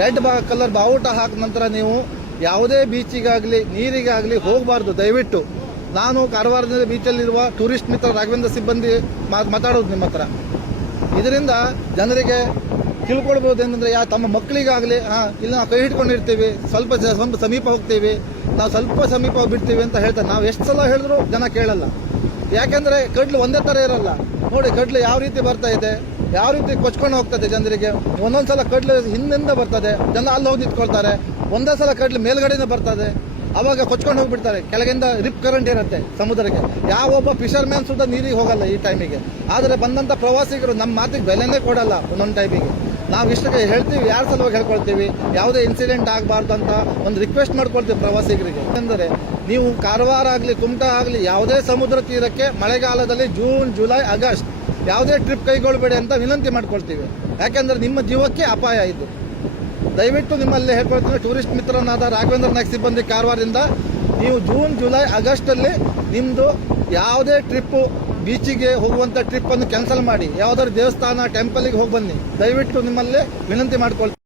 Red colour ಬಾವುಟ ಹಾಕಿದ ನಂತರ ನೀವು ಯಾವುದೇ ಬೀಚಿಗಾಗಲಿ ನೀರಿಗಾಗಲಿ ಹೋಗಬಾರ್ದು. ದಯವಿಟ್ಟು ನಾನು ಕಾರವಾರದಿಂದ ಬೀಚಲ್ಲಿರುವ ಟೂರಿಸ್ಟ್ ಮಿತ್ರ ರಾಘವೇಂದ್ರ ಸಿಬ್ಬಂದಿ ಮಾತಾಡೋದು ನಿಮ್ಮ ಹತ್ರ. ಇದರಿಂದ ಜನರಿಗೆ ತಿಳ್ಕೊಳ್ಬೋದು ಏನಂದ್ರೆ ತಮ್ಮ ಮಕ್ಕಳಿಗಾಗಲಿ ಇಲ್ಲಿ ನಾವು ಕೈ ಹಿಡ್ಕೊಂಡಿರ್ತೀವಿ, ಸ್ವಲ್ಪ ಸಮೀಪ ಹೋಗ್ತೀವಿ, ನಾವು ಸ್ವಲ್ಪ ಸಮೀಪ ಹೋಗ್ಬಿಡ್ತೀವಿ ಅಂತ ಹೇಳ್ತಾರೆ. ನಾವು ಎಷ್ಟು ಸಲ ಹೇಳಿದ್ರು ಜನ ಕೇಳಲ್ಲ. ಯಾಕೆಂದ್ರೆ ಕಡ್ಲು ಒಂದೇ ಥರ ಇರಲ್ಲ. ನೋಡಿ ಕಡ್ಲು ಯಾವ ರೀತಿ ಬರ್ತಾ ಇದೆ, ಯಾವ ರೀತಿ ಕೊಚ್ಕೊಂಡು ಹೋಗ್ತದೆ ಜನರಿಗೆ. ಒಂದೊಂದ್ಸಲ ಕಡ್ಲು ಹಿಂದಿಂದ ಬರ್ತದೆ, ಜನ ಅಲ್ಲಿ ಹೋಗಿ ನಿಂತ್ಕೊಳ್ತಾರೆ. ಒಂದೇ ಸಲ ಕಡ್ಲು ಮೇಲ್ಗಡೆಯಿಂದ ಬರ್ತದೆ, ಅವಾಗ ಕೊಚ್ಕೊಂಡು ಹೋಗ್ಬಿಡ್ತಾರೆ. ಕೆಳಗಿಂದ ರಿಪ್ ಕರೆಂಟ್ ಇರುತ್ತೆ ಸಮುದ್ರಕ್ಕೆ. ಯಾವೊಬ್ಬ ಫಿಶರ್ ಮ್ಯಾನ್ ಸುದ್ದ ನೀರಿಗೆ ಹೋಗಲ್ಲ ಈ ಟೈಮಿಗೆ. ಆದರೆ ಬಂದಂಥ ಪ್ರವಾಸಿಗರು ನಮ್ಮ ಮಾತಿಗೆ ಬೆಲೆನೇ ಕೊಡಲ್ಲ. ಒಂದೊಂದು ಟೈಮಿಗೆ ನಾವು ಇಷ್ಟಕ್ಕೆ ಹೇಳ್ತೀವಿ, ಯಾರು ಸಲುವಾಗಿ ಹೇಳ್ಕೊಳ್ತೀವಿ, ಯಾವುದೇ ಇನ್ಸಿಡೆಂಟ್ ಆಗಬಾರ್ದು ಅಂತ ಒಂದು ರಿಕ್ವೆಸ್ಟ್ ಮಾಡ್ಕೊಳ್ತೀವಿ ಪ್ರವಾಸಿಗರಿಗೆ. ಯಾಕೆಂದರೆ ನೀವು ಕಾರವಾರ ಆಗಲಿ ಕುಮಟಾ ಆಗಲಿ ಯಾವುದೇ ಸಮುದ್ರ ತೀರಕ್ಕೆ ಮಳೆಗಾಲದಲ್ಲಿ ಜೂನ್ ಜುಲೈ ಆಗಸ್ಟ್ ಯಾವುದೇ ಟ್ರಿಪ್ ಕೈಗೊಳ್ಳಬೇಡಿ ಅಂತ ವಿನಂತಿ ಮಾಡ್ಕೊಳ್ತೀವಿ. ಯಾಕೆಂದರೆ ನಿಮ್ಮ ಜೀವಕ್ಕೆ ಅಪಾಯ ಇದು. ದಯವಿಟ್ಟು ನಿಮ್ಮಲ್ಲಿ ಹೇಳ್ಕೊಳ್ತೀನಿ, ಟೂರಿಸ್ಟ್ ಮಿತ್ರನಾದ ರಾಘವೇಂದ್ರ ನಾಯ್ಕ್ ಸಿಬ್ಬಂದಿ ಕಾರವಾರದಿಂದ ನೀವು ಜೂನ್ ಜುಲೈ ಆಗಸ್ಟಲ್ಲಿ ನಿಮ್ಮದು ಯಾವುದೇ ಟ್ರಿಪ್ಪು ಬೀಚಿಗೆ ಹೋಗುವಂಥ ಟ್ರಿಪ್ಪನ್ನು ಕ್ಯಾನ್ಸಲ್ ಮಾಡಿ ಯಾವುದಾದ್ರು ದೇವಸ್ಥಾನ ಟೆಂಪಲ್ಗೆ ಹೋಗಿ ಬನ್ನಿ. ದಯವಿಟ್ಟು ನಿಮ್ಮಲ್ಲಿ ವಿನಂತಿ ಮಾಡ್ಕೊಳ್ತೀನಿ.